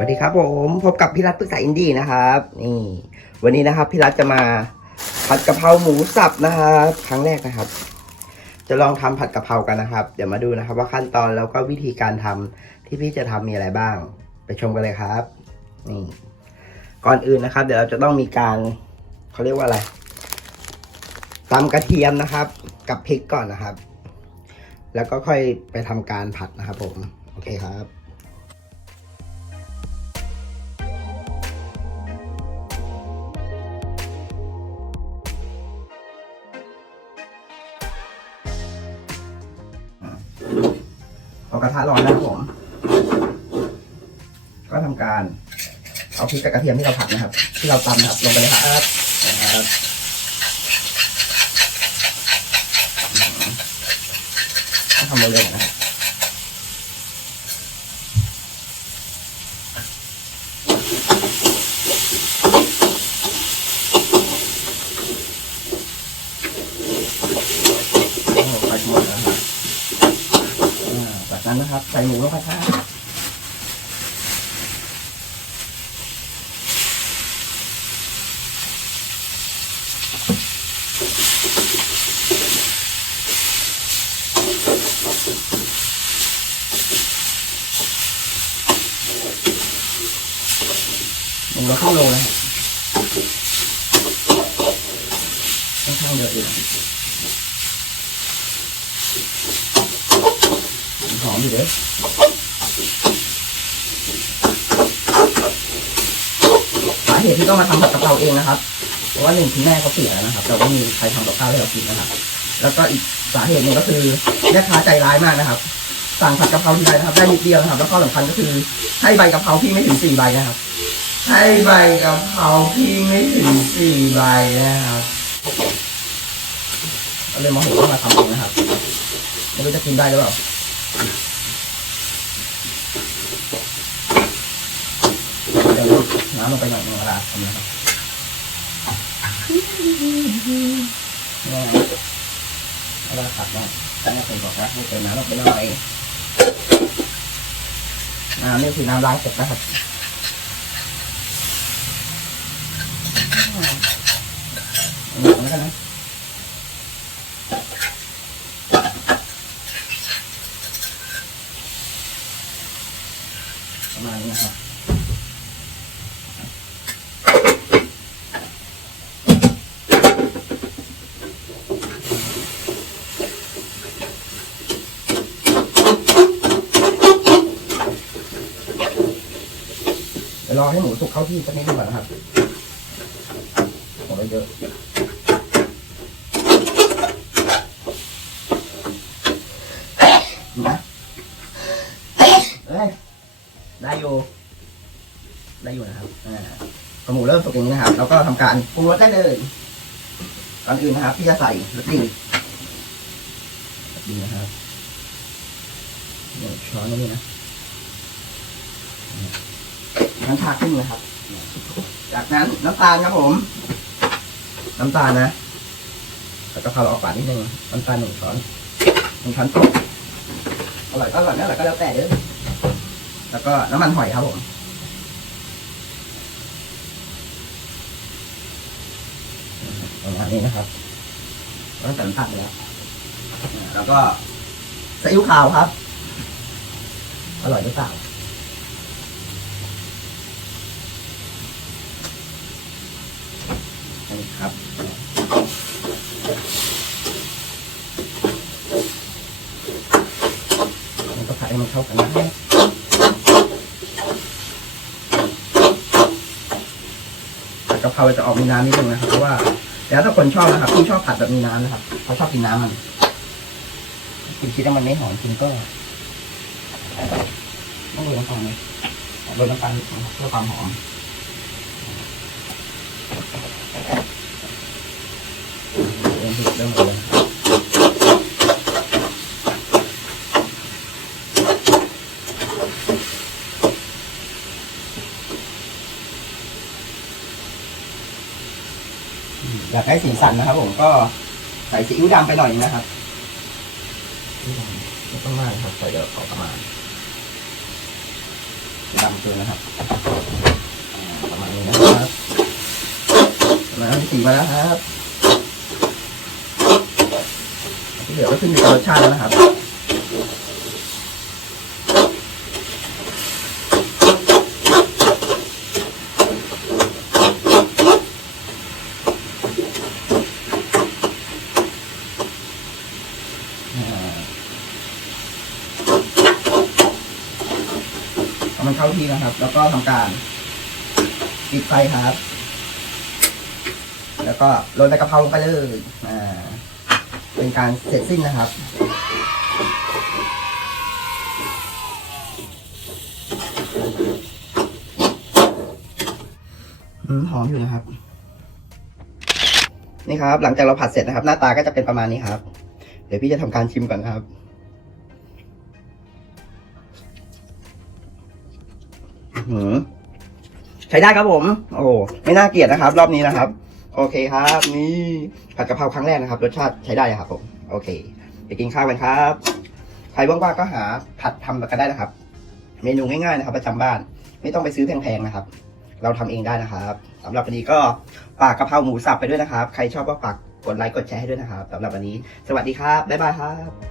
วัสดีครับผมพบกับพี่รัฐปรึกษาอินดี้นะครับนี่วันนี้นะครับพี่รัฐจะมาผัดกะเพราหมูสับนะครับครั้งแรกนะครับ จะลองทำผัดกะเพรากันนะครับ เดี๋ยวมาดูนะครับ ว่าขั้นตอนแล้วก็วิธีการทำที่พี่จะทำมีอะไรบ้าง ไปชมกันเลยครับนี่ก่อนอื่นนะครับ เดี๋ยวเราจะต้องมีการเขาเรียกว่าอะไรตำกระเทียมนะครับ กับพริกก่อนนะครับ แล้วก็ค่อยไปทำการผัดนะครับผมโอเคครับ กระทะร้อนนะครับผม ก็ทำการเอาพริกกับกระเทียมที่เราผัดนะครับ ที่เราตำนะครับลงไปเลยครับนะครับต้องทำเร็วๆนะครับโอ้ไปหมดแล้วครับ อ่าจาก นั้นนะครับ ใส่หมูลงไปครับหมูเราเข้าโลแล้วครับค่อนข้างเยอะอยู่นะหอ มอยู่เด้อสาเหตุที่ต้องมาทำผัดกะเพราเองนะครับ เพราะว่าหนึ่งคุณแม่เขาเสียแล้วนะครับ เราก็มีใครทำกับข้าวให้เรากินนะครับ แล้วก็อีกสาเหตุหนึ่งก็คือแม่ค้าใจร้ายมากนะครับสั่งผัดกะเพราทีไรนะครับได้นิดเดียวนะครับ แล้วก็สำคัญก็คือให้ใบกะเพราพี่ไม่ถึงสี่ใบนะครับ ให้ใบกะเพราพี่ไม่ถึงสี่ใบนะครับก็เลยมาโหต้องมาทำเองนะครับไม่รู้จะกินได้หรือเปล่า จะลด น้ำลงไปหน่อยนึงเวลาทำนะครับนี่เวลาผัดเนี่ยแม่เคยบอกว่าให้เติมน้ำลงไปหน่อยน้ำนี่คือน้ำลางเสร็จนะครับอันนี้ก่อนแล้วกันนะประมาณนี้ครับ รอให้หมูสุกเข้าที่สักนิดหนึงก่อนนะครับหมดไปเยอะนะเอ้ยได้อยู่ ได้อยู่นะครับอ่าพอหมูเริ่มสุกอย่างนี้นะครับ เราก็ทำการปรุงรสได้เลยก่อนอื่นนะครับพี่จะใส่รสดีรสดีนะครับหนึ่งช้อนนี่นะ น้ำชาขึ้นนะครับ จากนั้นน้ำตาลครับผม น้ำตาลนะแล้วก็พาเราออกปากนิดนึงน้ำตาลหนึ่งช้อนหนึ่งช้อนโต๊ะอร่อยก็อร่อยไม่อร่อยก็แล้วแต่เด้อแล้วก็น้ำมันหอยครับผมประมาณนี้นะครับก็ใส่น้ำตาลไปแล้วแล้วก็ซีอิ๊วขาวครับ อร่อยหรือเปล่า นี่ครับมันก็ผัดให้มันเข้ากันนะผัดกะเพราจะออกมีน้ำนิดนึงนะครับเพราะว่าแล้วถ้าคนชอบนะครับที่ชอบผัดแบบมีน้ำนะครับเขาชอบกินน้ำมันกินคิดว่ามันไม่หอมกินก็ต้องโรยน้ำตาลเลยโรยน้ำตาลเพื่อความหอม เริ่มผิดเริ่มเลยอยากได้สีสันนะครับผมก็ใส่ซีอิ๊วดำไปหน่อยนะครับไม่ต้องมากครับใส่เดี๋ยวพอประมาณดามตัวนะครับประมาณนี้นะครับมาณสี่มาแล้วครับ ที่เหลือก็ขึ้นอยู่กับรสชาติแล้วนะครับมันเข้าที่นะครับ แล้วก็ทำการปิดไฟครับ แล้วก็โรยใบกะเพราลงไปเลยอ่า เป็นการเสร็จสิ้นนะครับ หอมอยู่นะครับ นี่ครับ หลังจากเราผัดเสร็จนะครับ หน้าตาก็จะเป็นประมาณนี้ครับ เดี๋ยวพี่จะทำการชิมก่อนครับหืมใช้ได้ครับผม โอ้ไม่น่าเกลียดนะครับ รอบนี้นะครับ โอเคครับ นี่ผัดกะเพราครั้งแรกนะครับ รสชาติใช้ได้ครับผมโอเค ไปกินข้าวกันครับ ใครว่างๆก็หาผัดทำกันได้นะครับ เมนูง่ายๆนะครับ ประจำบ้าน ไม่ต้องไปซื้อแพงๆนะครับ เราทำเองได้นะครับสำหรับวันนี้ก็ฝากกะเพราหมูสับไปด้วยนะครับ ใครชอบก็ฝากกดไลค์กดแชร์ให้ด้วยนะครับสำหรับวันนี้ สวัสดีครับบ๊ายบายครับ